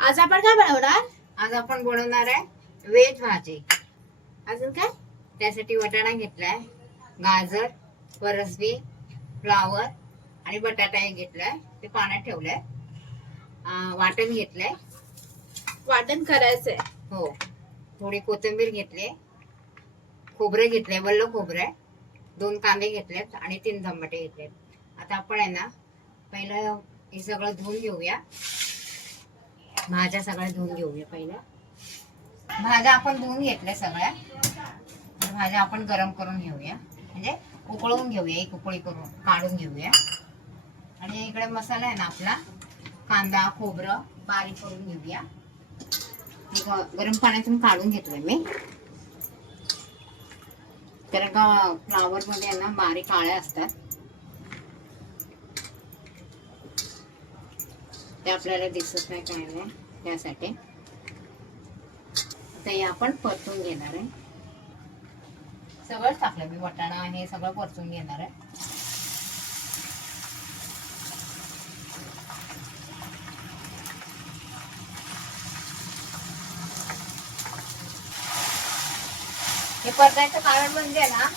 आज आपण काय बनवणार? आज आपण बनवणार आहे व्हेज भाजी. अजून काय? त्यासाठी वटाणा घेतलाय गाजर परसबी फ्लावर आणि बटाटा एक घेतलाय. ते पाण्यात ठेवलंय. वाटण घेतलंय. वाटण करायचंय. हो. थोडी कोथिंबीर घेतली. खोबरं घेतलंय वल्ल खोबरं आहे. दोन कांदे घेतलेत आणि तीन टमाटे घेतलेत. आता आपण आहे ना पहिलं हे सगळं धुवून घेऊया. भाज्या सगळ्या धुवून घेऊया पहिल्या भाज्या आपण धुवून घेतल्या सगळ्या. भाज्या आपण गरम करून घेऊया. म्हणजे उकळवून घेऊया एक उकळी करून काढून घेऊया. आणि इकडे मसाला आहे ना आपला कांदा खोबरं बारीक करून घेऊया. गरम पाण्यातून काढून घेतोय मी. तर फ्लावर मध्ये ना बारीक काळ्या असतात. ते आपल्याला दिसत नाही काय नाही. त्यासाठी आता हे आपण परतून घेणार आहे. सगळंच टाकलं मी वाटाणा हे सगळं परतून घेणार आहे. हे परतायचं कारण म्हणजे ना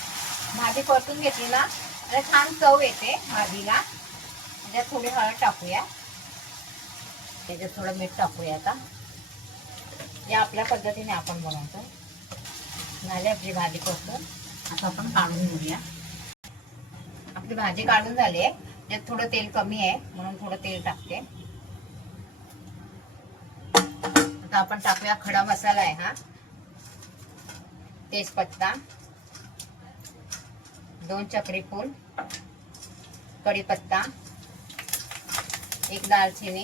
भाजी परतून घेतली ना तर छान चव येते भाजीला. त्याच्यात थोडी हळद टाकूया. त्याच्यात थोडं मीठ टाकूया आता. या आपल्या पद्धतीने आपण बनवतो. झाली आपली भाजी परतून आता आपण काढून घेऊया. आपली भाजी काढून झाली आहे. त्यात थोडं तेल कमी आहे म्हणून थोडं तेल टाकते. आता आपण टाकूया खडा मसाला आहे हा. तेजपत्ता दोन चक्री फूल कढीपत्ता एक दालचिनी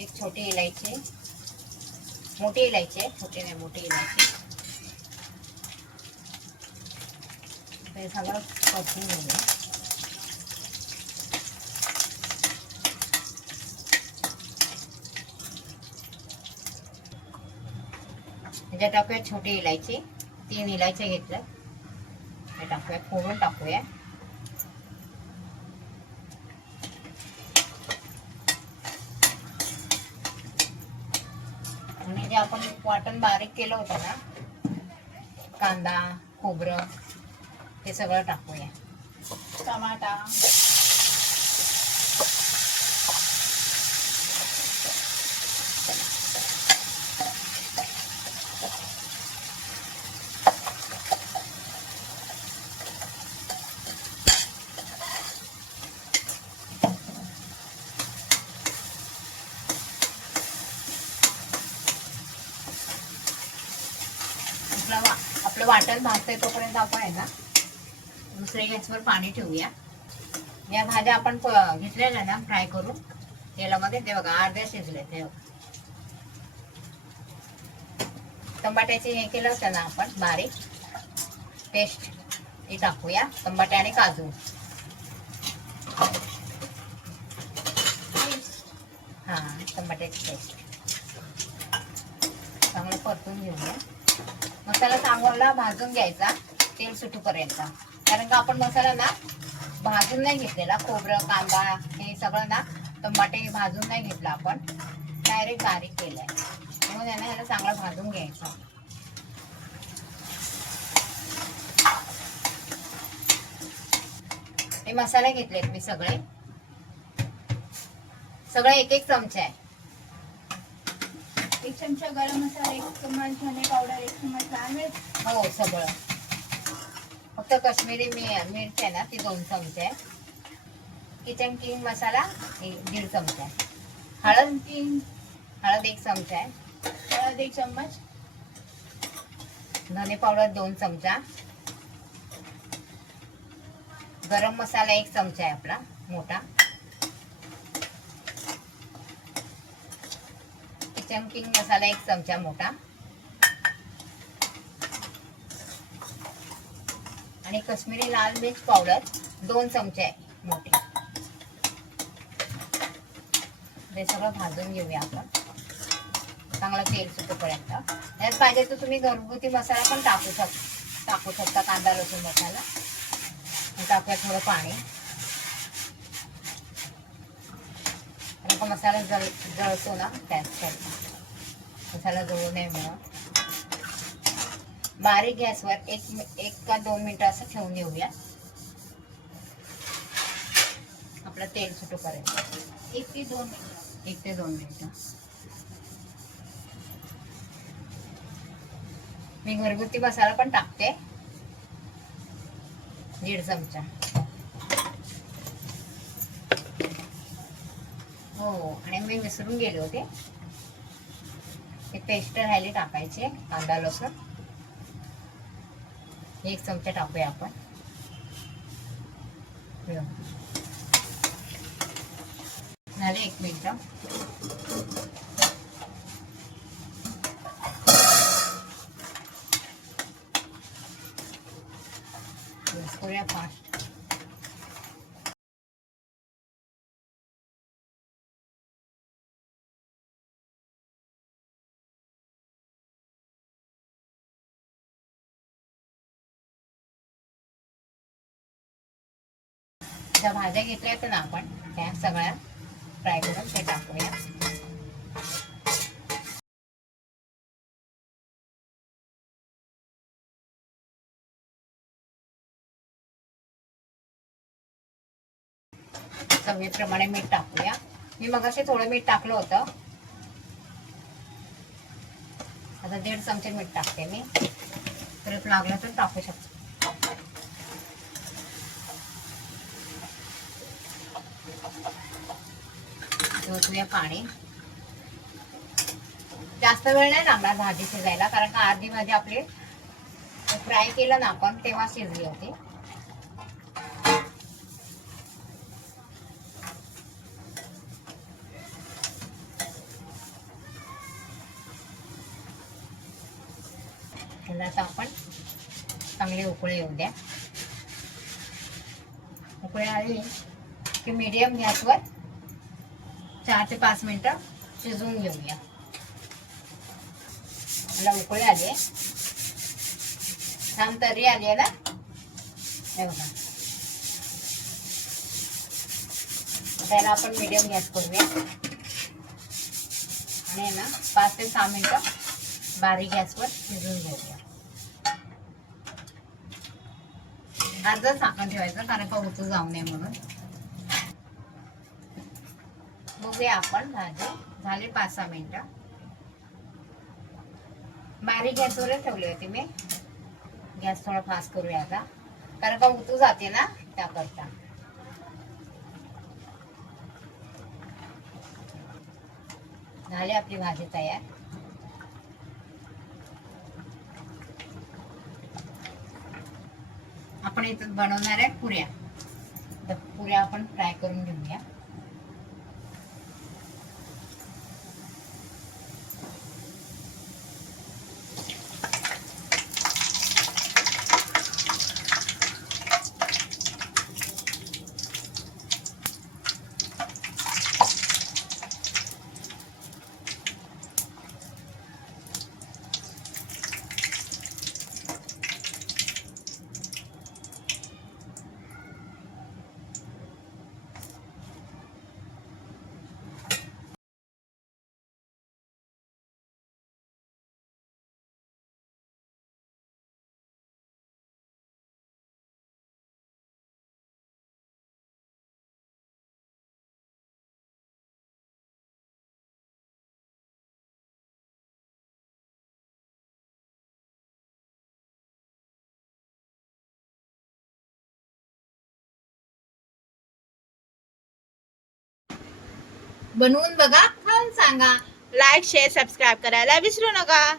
एक छोटी इलायची मोठी इलायची आहे. छोटी नाही मोठी इलायची ते सगळं परतून घेऊया. त्याच्यात टाकूया छोटी इलायची. तीन इलायच्या घेतल्या हे टाकूया फोडून टाकूया. आपण वाटण बारीक केलं होतं ना कांदा खोबरं हे सगळं टाकूया. टमाटा आपलं वा आपलं वाटण भाजतंय तोपर्यंत आपण आहे ना दुसऱ्या गॅसवर पाणी ठेवूया. या भाज्या आपण घेतलेल्या ना फ्राय करून तेलामध्ये ते बघा अर्ध्या शिजले ते टमाट्याचे हे केलं होतं ना आपण बारीक पेस्ट हे टाकूया टमाटे आणि काजू. हा टमाट्याची पेस्ट. चांगलं परतून घेऊया. मसाला चांगला भाजून घ्यायचा तेल सुटूपर्यंत. कारण का आपण मसाला ना भाजून नाही घेतलेला खोबरं कांदा हे सगळं ना टमाटे भाजून नाही घेतला आपण. डायरेक्ट बारीक केलंय. म्हणून याने ह्याला चांगला भाजून घ्यायचं. हे मसाले घेतलेत मी सगळे. सगळे एक एक चमचे. आहे एक चमचा गरम मसाला एक चम्मच धने पावडर एक चम्मच लाल मिर्च हो सगळं. फक्त काश्मीरी मी मिरची आहे ना ती दोन चमचे. आहे किचन किंग मसाला एक दीड चमचा. आहे हळद तीन हळद एक चमचा. आहे हळद एक चम्मच. धने पावडर दोन चमचा. गरम मसाला एक चमचा आहे आपला मोठा. चमकिंग किंग मसाला एक चमचा मोठा. आणि कश्मीरी लाल मिर्च पावडर दोन चमचे मोठे. हे सगळं भाजून घेऊया आपण. चांगला तेल सुटेपर्यंत. त्यात पाहिजे तर तुम्ही घरगुती मसाला पण टाकू शक टाकू शकता कांदा लसूण मसाला. टाकूया थोडं पाणी आणि का मसाला जळ जळतो ना त्यासाठी मसाला जळू नये म्हणून. बारीक गॅसवर एक एक का दोन मिनिटं असं ठेवून देऊया आपलं तेल सुटू करेल एक ते दोन मिनिटं. एक ते दोन मिनिटं. मी घरगुती मसाला पण टाकते. दीड चमचा. हो आणि मी विसरून गेले होते. ते पेस्ट राहिले टाकायचे कांदा लसूण. एक चमचा टाकूया आपण. झाले एक मिनिट. करूया फास्ट ज्या भाज्या घेतल्या आहेत ना आपण त्या सगळ्या फ्राय करून ते टाकूया. चवीप्रमाणे मीठ टाकूया. मी मगाशी थोडं मीठ टाकलं होतं. आता दीड चमचे मीठ टाकते मी. तर लागलं तर टाकू शकतो. ओतूया पाणी. जास्त वेळ नाही लागणार भाजी शिजायला कारण का अर्धी भाजी आपली फ्राय केलं ना आपण तेव्हा शिजली होती. आता आपण चांगले उकळे येऊ द्या. उकळे आले की मीडियम गॅसवर चार ते पाच मिनिटं शिजवून घेऊया. मला उकळे आले छान तरी आली आहे ना? हे बघा. त्याला आपण मिडियम गॅस करूया. आणि ना पाच ते सहा मिनिटं बारीक गॅसवर शिजवून घेऊया. अर्धच झाकण ठेवायचं कारण का उचल जाऊ नये म्हणून. बघूया आपण भाजी. झाले पाच सहा मिनिटं. बारीक गॅसवरच ठेवली होती मी. गॅस थोडा फास्ट करूया आता. कारण का उतू जाते ना त्याकरता. झाली आपली भाजी तयार. आपण इथं बनवणार आहे पुऱ्या. तर पुऱ्या आपण फ्राय करून घेऊया. बनवून बघा खाऊन सांगा. लाईक शेअर सबस्क्राईब करायला विसरू नका.